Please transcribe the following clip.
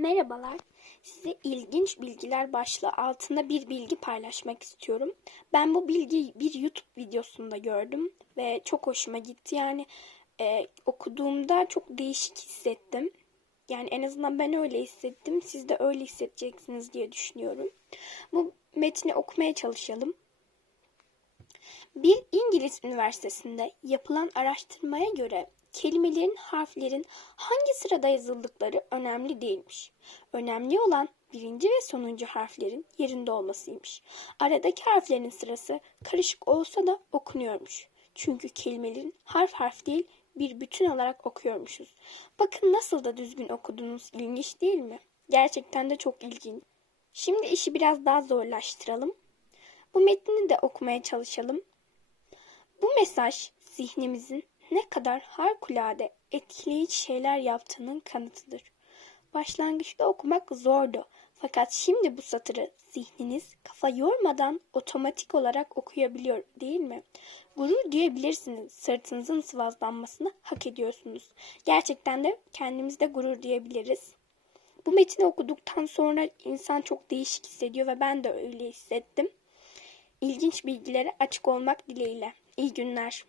Merhabalar. Size ilginç bilgiler başlığı altında bir bilgi paylaşmak istiyorum. Ben bu bilgiyi bir YouTube videosunda gördüm ve çok hoşuma gitti. Yani e, okuduğumda çok değişik hissettim. Yani en azından ben öyle hissettim. Siz de öyle hissedeceksiniz diye düşünüyorum. Bu metni okumaya çalışalım. Bir İngiliz üniversitesinde yapılan araştırmaya göre kelimelerin harflerin hangi sırada yazıldıkları önemli değilmiş. Önemli olan birinci ve sonuncu harflerin yerinde olmasıymış. Aradaki harflerin sırası karışık olsa da okunuyormuş. Çünkü kelimelerin harf harf değil bir bütün olarak okuyormuşuz. Bakın nasıl da düzgün okudunuz ilginç değil mi? Gerçekten de çok ilginç. Şimdi işi biraz daha zorlaştıralım. Bu metni de okumaya çalışalım. Bu mesaj zihnimizin ne kadar harikulade etkileyici şeyler yaptığının kanıtıdır. Başlangıçta okumak zordu. Fakat şimdi bu satırı zihniniz kafa yormadan otomatik olarak okuyabiliyor değil mi? Gurur duyabilirsiniz. Sırtınızın sıvazlanmasını hak ediyorsunuz. Gerçekten de kendimizde gurur duyabiliriz. Bu metni okuduktan sonra insan çok değişik hissediyor ve ben de öyle hissettim. İlginç bilgilere açık olmak dileğiyle. İyi günler.